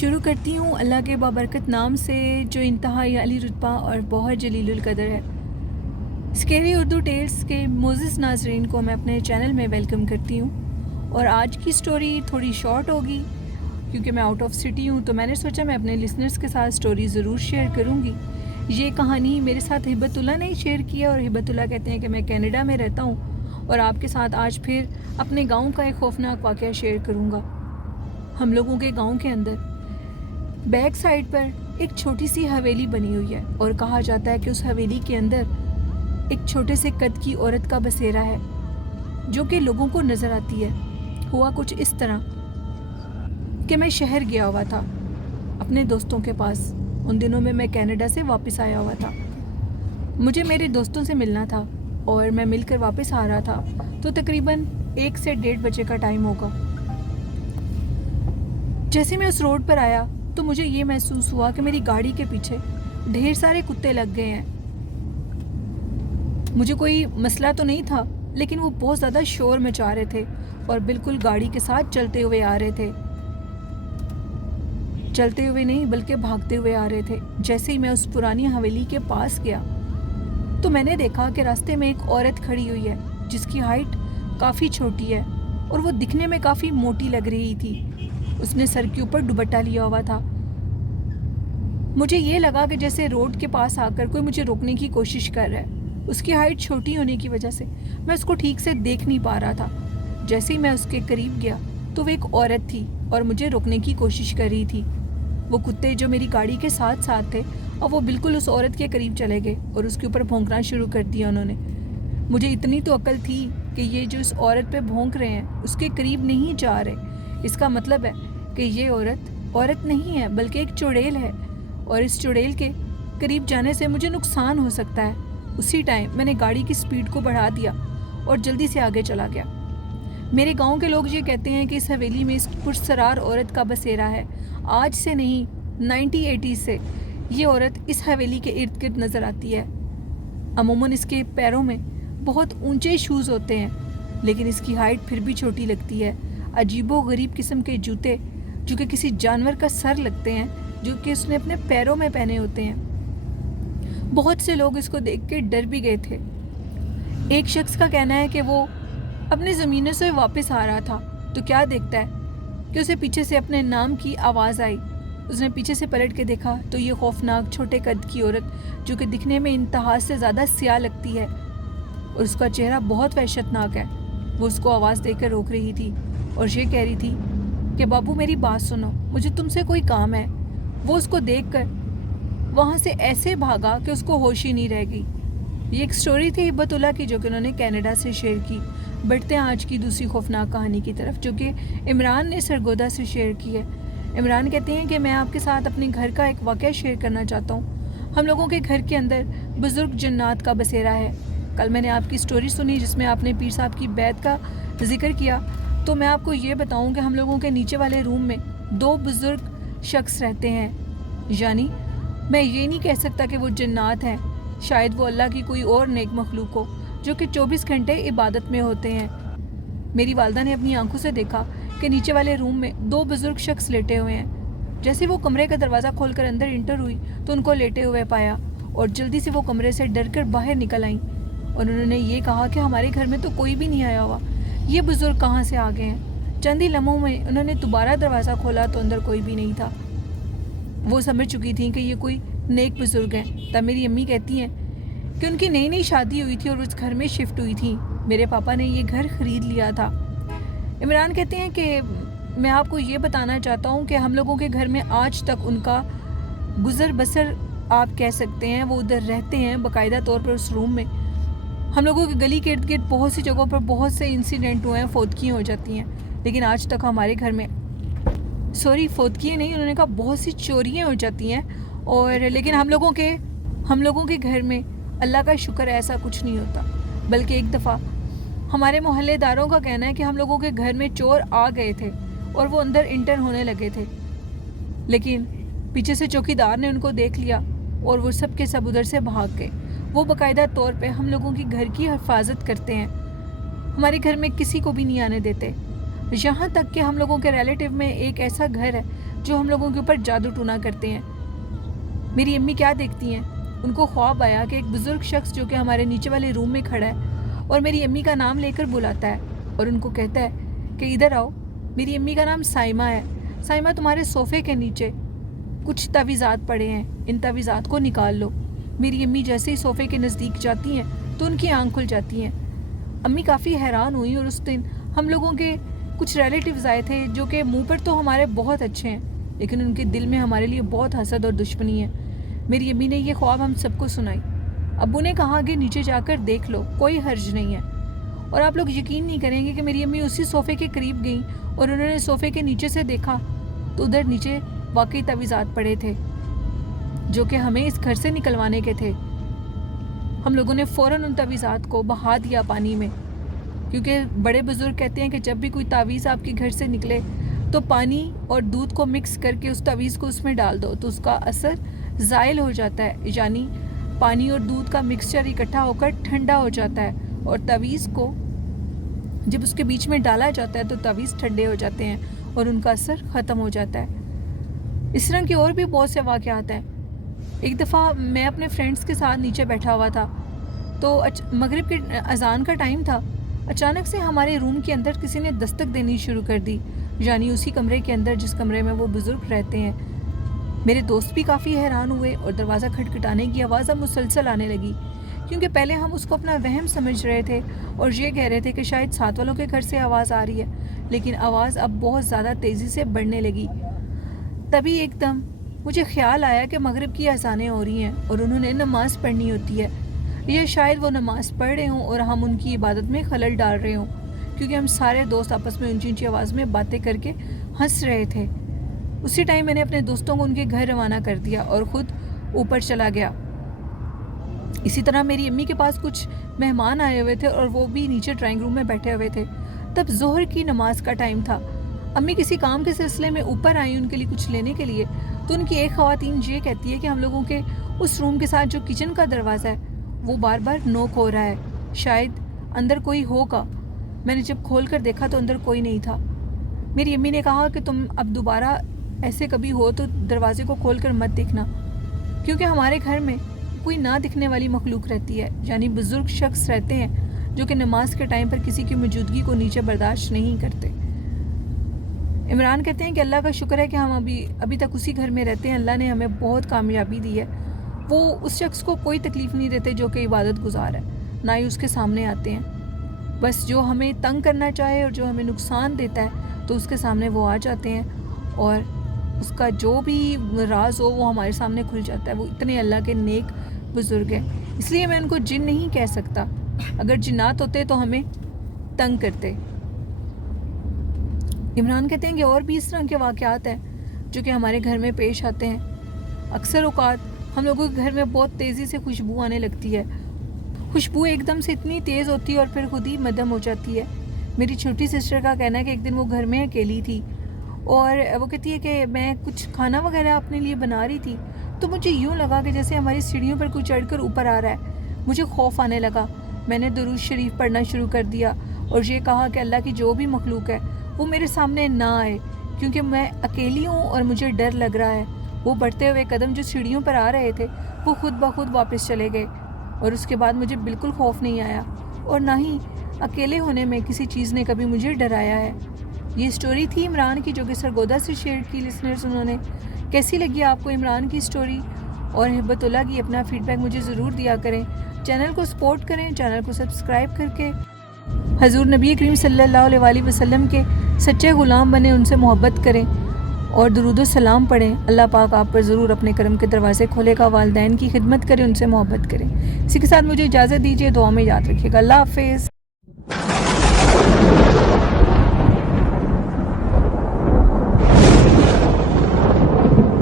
شروع کرتی ہوں اللہ کے بابرکت نام سے جو انتہائی علی رتبہ اور بہت جلیل القدر ہے۔ اسکیری اردو ٹیلز کے معزز ناظرین کو میں اپنے چینل میں ویلکم کرتی ہوں، اور آج کی سٹوری تھوڑی شارٹ ہوگی کیونکہ میں آؤٹ آف سٹی ہوں، تو میں نے سوچا میں اپنے لسنرز کے ساتھ سٹوری ضرور شیئر کروں گی۔ یہ کہانی میرے ساتھ ہبت اللہ نے شیئر کی ہے، اور ہبت اللہ کہتے ہیں کہ میں کینیڈا میں رہتا ہوں اور آپ کے ساتھ آج پھر اپنے گاؤں کا ایک خوفناک واقعہ شیئر کروں گا۔ ہم لوگوں کے گاؤں کے اندر بیک سائڈ پر ایک چھوٹی سی حویلی بنی ہوئی ہے، اور کہا جاتا ہے کہ اس حویلی کے اندر ایک چھوٹے سے قد کی عورت کا بسیرا ہے جو کہ لوگوں کو نظر آتی ہے۔ ہوا کچھ اس طرح کہ میں شہر گیا ہوا تھا اپنے دوستوں کے پاس۔ ان دنوں میں کینیڈا سے واپس آیا ہوا تھا، مجھے میرے دوستوں سے ملنا تھا اور میں مل کر واپس آ رہا تھا، تو تقریباً 1 سے 1:30 بجے کا ٹائم ہوگا۔ جیسے میں اس روڈ پر آیا تو مجھے یہ محسوس ہوا کہ میری گاڑی کے پیچھے ڈھیر سارے کتے لگ گئے ہیں۔ مجھے کوئی مسئلہ تو نہیں تھا، لیکن وہ بہت زیادہ شور مچا رہے تھے اور بالکل گاڑی کے ساتھ چلتے ہوئے آ رہے تھے۔ چلتے ہوئے نہیں بلکہ بھاگتے ہوئے آ رہے تھے۔ جیسے ہی میں اس پرانی حویلی کے پاس گیا تو میں نے دیکھا کہ راستے میں ایک عورت کھڑی ہوئی ہے جس کی ہائٹ کافی چھوٹی ہے اور وہ دکھنے میں کافی موٹی لگ رہی تھی۔ اس نے سر کے اوپر دوپٹہ لیا ہوا تھا۔ مجھے یہ لگا کہ جیسے روڈ کے پاس آ کر کوئی مجھے روکنے کی کوشش کر رہا ہے۔ اس کی ہائٹ چھوٹی ہونے کی وجہ سے میں اس کو ٹھیک سے دیکھ نہیں پا رہا تھا۔ جیسے ہی میں اس کے قریب گیا تو وہ ایک عورت تھی اور مجھے روکنے کی کوشش کر رہی تھی۔ وہ کتے جو میری گاڑی کے ساتھ تھے اور وہ بالکل اس عورت کے قریب چلے گئے اور اس کے اوپر بھونکنا شروع کر دیا انہوں نے۔ مجھے اتنی تو عقل تھی کہ یہ جو اس عورت پہ بھونک رہے ہیں اس کے قریب نہیں جا رہے۔ اس کا مطلب ہے کہ یہ عورت نہیں ہے بلکہ ایک چڑیل ہے، اور اس چڑیل کے قریب جانے سے مجھے نقصان ہو سکتا ہے۔ اسی ٹائم میں نے گاڑی کی سپیڈ کو بڑھا دیا اور جلدی سے آگے چلا گیا۔ میرے گاؤں کے لوگ یہ کہتے ہیں کہ اس حویلی میں اس پرسرار عورت کا بسیرا ہے۔ آج سے نہیں، 1980 سے یہ عورت اس حویلی کے ارد گرد نظر آتی ہے۔ عموماً اس کے پیروں میں بہت اونچے شوز ہوتے ہیں، لیکن اس کی ہائٹ پھر بھی چھوٹی لگتی ہے۔ عجیب و غریب قسم کے جوتے جو کہ کسی جانور کا سر لگتے ہیں، جو کہ اس نے اپنے پیروں میں پہنے ہوتے ہیں۔ بہت سے لوگ اس کو دیکھ کے ڈر بھی گئے تھے۔ ایک شخص کا کہنا ہے کہ وہ اپنی زمینوں سے واپس آ رہا تھا تو کیا دیکھتا ہے کہ اسے پیچھے سے اپنے نام کی آواز آئی۔ اس نے پیچھے سے پلٹ کے دیکھا تو یہ خوفناک چھوٹے قد کی عورت جو کہ دکھنے میں انتہا سے زیادہ سیاہ لگتی ہے اور اس کا چہرہ بہت وحشتناک ہے، وہ اس کو آواز دے کر روک رہی تھی اور یہ کہہ رہی تھی کہ بابو میری بات سنو، مجھے تم سے کوئی کام ہے۔ وہ اس کو دیکھ کر وہاں سے ایسے بھاگا کہ اس کو ہوش ہی نہیں رہ گئی۔ یہ ایک سٹوری تھی ہبت اللہ کی جو کہ انہوں نے کینیڈا سے شیئر کی۔ بڑھتے ہیں آج کی دوسری خوفناک کہانی کی طرف جو کہ عمران نے سرگودا سے شیئر کی ہے۔ عمران کہتے ہیں کہ میں آپ کے ساتھ اپنے گھر کا ایک واقعہ شیئر کرنا چاہتا ہوں۔ ہم لوگوں کے گھر کے اندر بزرگ جنات کا بسیرا ہے۔ کل میں نے آپ کی سٹوری سنی جس میں آپ نے پیر صاحب کی بیعت کا ذکر کیا، تو میں آپ کو یہ بتاؤں کہ ہم لوگوں کے نیچے والے روم میں 2 بزرگ شخص رہتے ہیں، یعنی میں یہ نہیں کہہ سکتا کہ وہ جنات ہیں، شاید وہ اللہ کی کوئی اور نیک مخلوق ہو جو کہ 24 گھنٹے عبادت میں ہوتے ہیں۔ میری والدہ نے اپنی آنکھوں سے دیکھا کہ نیچے والے روم میں 2 بزرگ شخص لیٹے ہوئے ہیں۔ جیسے وہ کمرے کا دروازہ کھول کر اندر انٹر ہوئی تو ان کو لیٹے ہوئے پایا اور جلدی سے وہ کمرے سے ڈر کر باہر نکل آئیں، اور انہوں نے یہ کہا کہ ہمارے گھر میں تو کوئی بھی نہیں آیا ہوا، یہ بزرگ کہاں سے آ گئے ہیں۔ چند ہی لمحوں میں انہوں نے دوبارہ دروازہ کھولا تو اندر کوئی بھی نہیں تھا۔ وہ سمجھ چکی تھیں کہ یہ کوئی نیک بزرگ ہیں۔ تب میری امی کہتی ہیں کہ ان کی نئی شادی ہوئی تھی اور اس گھر میں شفٹ ہوئی تھی، میرے پاپا نے یہ گھر خرید لیا تھا۔ عمران کہتے ہیں کہ میں آپ کو یہ بتانا چاہتا ہوں کہ ہم لوگوں کے گھر میں آج تک ان کا گزر بسر آپ کہہ سکتے ہیں، وہ ادھر رہتے ہیں باقاعدہ طور پر اس روم میں۔ ہم لوگوں کی گلی کے ارد گرد بہت سی جگہوں پر بہت سے انسیڈنٹ ہوئے ہیں، فوتگیاں ہو جاتی ہیں، لیکن آج تک ہمارے گھر میں فوتگیاں نہیں، انہوں نے کہا بہت سی چوریاں ہو جاتی ہیں، اور لیکن ہم لوگوں کے گھر میں اللہ کا شکر ہے ایسا کچھ نہیں ہوتا۔ بلکہ ایک دفعہ ہمارے محلے داروں کا کہنا ہے کہ ہم لوگوں کے گھر میں چور آ گئے تھے اور وہ اندر انٹر ہونے لگے تھے، لیکن پیچھے سے چوکیدار نے ان کو دیکھ لیا اور وہ سب کے سب ادھر سے بھاگ گئے۔ وہ باقاعدہ طور پہ ہم لوگوں کی گھر کی حفاظت کرتے ہیں، ہمارے گھر میں کسی کو بھی نہیں آنے دیتے، یہاں تک کہ ہم لوگوں کے ریلیٹیو میں ایک ایسا گھر ہے جو ہم لوگوں کے اوپر جادو ٹونا کرتے ہیں۔ میری امی کیا دیکھتی ہیں، ان کو خواب آیا کہ ایک بزرگ شخص جو کہ ہمارے نیچے والے روم میں کھڑا ہے اور میری امی کا نام لے کر بلاتا ہے اور ان کو کہتا ہے کہ ادھر آؤ۔ میری امی کا نام سائمہ ہے۔ سائمہ، تمہارے صوفے کے نیچے کچھ تعویذات پڑے ہیں، ان تعویذات کو نکال لو۔ میری امی جیسے ہی صوفے کے نزدیک جاتی ہیں تو ان کی آنکھ کھل جاتی ہیں۔ امی کافی حیران ہوئی، اور اس دن ہم لوگوں کے کچھ ریلیٹیوز آئے تھے جو کہ منہ پر تو ہمارے بہت اچھے ہیں، لیکن ان کے دل میں ہمارے لیے بہت حسد اور دشمنی ہے۔ میری امی نے یہ خواب ہم سب کو سنائی۔ ابو نے کہا کہ نیچے جا کر دیکھ لو، کوئی حرج نہیں ہے۔ اور آپ لوگ یقین نہیں کریں گے کہ میری امی اسی صوفے کے قریب گئیں اور انہوں نے صوفے کے نیچے سے دیکھا تو ادھر نیچے واقعی تعویذات پڑے تھے جو کہ ہمیں اس گھر سے نکلوانے کے تھے۔ ہم لوگوں نے فوراً ان تعویذات کو بہا دیا پانی میں، کیونکہ بڑے بزرگ کہتے ہیں کہ جب بھی کوئی تعویذ آپ کے گھر سے نکلے تو پانی اور دودھ کو مکس کر کے اس تعویذ کو اس میں ڈال دو تو اس کا اثر زائل ہو جاتا ہے، یعنی پانی اور دودھ کا مکسچر اکٹھا ہو کر ٹھنڈا ہو جاتا ہے، اور تعویذ کو جب اس کے بیچ میں ڈالا جاتا ہے تو تعویذ ٹھنڈے ہو جاتے ہیں اور ان کا اثر ختم ہو جاتا ہے۔ اس طرح کے اور بھی بہت سے واقعات ہیں۔ ایک دفعہ میں اپنے فرینڈس کے ساتھ نیچے بیٹھا ہوا تھا تو مغرب کے اذان کا ٹائم تھا۔ اچانک سے ہمارے روم کے اندر کسی نے دستک دینی شروع کر دی، یعنی اسی کمرے کے اندر جس کمرے میں وہ بزرگ رہتے ہیں۔ میرے دوست بھی کافی حیران ہوئے اور دروازہ کھٹکھٹانے کی آواز اب مسلسل آنے لگی، کیونکہ پہلے ہم اس کو اپنا وہم سمجھ رہے تھے اور یہ کہہ رہے تھے کہ شاید ساتھ والوں کے گھر سے آواز آ رہی ہے، لیکن آواز اب بہت زیادہ تیزی سے بڑھنے لگی۔ تبھی ایک دم مجھے خیال آیا کہ مغرب کی اذانیں ہو رہی ہیں اور انہوں نے نماز پڑھنی ہوتی ہے، یا شاید وہ نماز پڑھ رہے ہوں اور ہم ان کی عبادت میں خلل ڈال رہے ہوں، کیونکہ ہم سارے دوست آپس میں اونچی اونچی آواز میں باتیں کر کے ہنس رہے تھے۔ اسی ٹائم میں نے اپنے دوستوں کو ان کے گھر روانہ کر دیا اور خود اوپر چلا گیا۔ اسی طرح میری امی کے پاس کچھ مہمان آئے ہوئے تھے اور وہ بھی نیچے ڈرائنگ روم میں بیٹھے ہوئے تھے۔ تب ظہر کی نماز کا ٹائم تھا۔ امی کسی کام کے سلسلے میں اوپر آئی ان کے لیے کچھ لینے کے لیے، تو ان کی ایک خواتین یہ کہتی ہے کہ ہم لوگوں کے اس روم کے ساتھ جو کچن کا دروازہ ہے وہ بار بار نوک ہو رہا ہے، شاید اندر کوئی ہوگا۔ میں نے جب کھول کر دیکھا تو اندر کوئی نہیں تھا۔ میری امی نے کہا کہ تم اب دوبارہ ایسے کبھی ہو تو دروازے کو کھول کر مت دیکھنا، کیونکہ ہمارے گھر میں کوئی نہ دکھنے والی مخلوق رہتی ہے، یعنی بزرگ شخص رہتے ہیں جو کہ نماز کے ٹائم پر کسی کی موجودگی کو نیچے برداشت نہیں کرتے۔ عمران کہتے ہیں کہ اللہ کا شکر ہے کہ ہم ابھی تک اسی گھر میں رہتے ہیں، اللہ نے ہمیں بہت کامیابی دی ہے۔ وہ اس شخص کو کوئی تکلیف نہیں دیتے جو کہ عبادت گزار ہے، نہ ہی اس کے سامنے آتے ہیں۔ بس جو ہمیں تنگ کرنا چاہے اور جو ہمیں نقصان دیتا ہے تو اس کے سامنے وہ آ جاتے ہیں، اور اس کا جو بھی راز ہو وہ ہمارے سامنے کھل جاتا ہے۔ وہ اتنے اللہ کے نیک بزرگ ہیں، اس لیے میں ان کو جن نہیں کہہ سکتا۔ اگر جنات ہوتے تو ہمیں تنگ کرتے۔ عمران کہتے ہیں کہ اور بھی اس طرح کے واقعات ہیں جو کہ ہمارے گھر میں پیش آتے ہیں۔ اکثر اوقات ہم لوگوں کے گھر میں بہت تیزی سے خوشبو آنے لگتی ہے۔ خوشبو ایک دم سے اتنی تیز ہوتی ہے اور پھر خود ہی مدھم ہو جاتی ہے۔ میری چھوٹی سسٹر کا کہنا ہے کہ ایک دن وہ گھر میں اکیلی تھی اور وہ کہتی ہے کہ میں کچھ کھانا وغیرہ اپنے لیے بنا رہی تھی تو مجھے یوں لگا کہ جیسے ہماری سیڑھیوں پر کوئی چڑھ کر اوپر آ رہا ہے۔ مجھے خوف آنے لگا۔ میں نے درود شریف پڑھنا شروع کر دیا اور یہ کہا کہ اللہ کی جو بھی مخلوق ہے وہ میرے سامنے نہ آئے، کیونکہ میں اکیلی ہوں اور مجھے ڈر لگ رہا ہے۔ وہ بڑھتے ہوئے قدم جو سیڑھیوں پر آ رہے تھے وہ خود بخود واپس چلے گئے، اور اس کے بعد مجھے بالکل خوف نہیں آیا، اور نہ ہی اکیلے ہونے میں کسی چیز نے کبھی مجھے ڈرایا ہے۔ یہ سٹوری تھی عمران کی جو کہ سرگودا سے شیئر کی لسنرز انہوں نے۔ کیسی لگی آپ کو عمران کی سٹوری اور ہبت اللہ کی؟ اپنا فیڈ بیک مجھے ضرور دیا کریں۔ چینل کو سپورٹ کریں، چینل کو سبسکرائب کر کے حضور نبی کریم صلی اللہ علیہ وآلہ وسلم کے سچے غلام بنیں، ان سے محبت کریں اور درود و سلام پڑھیں۔ اللہ پاک آپ پر ضرور اپنے کرم کے دروازے کھولے گا۔ والدین کی خدمت کریں، ان سے محبت کریں۔ اسی کے ساتھ مجھے اجازت دیجیے، دعا میں یاد رکھیے گا۔ اللہ حافظ۔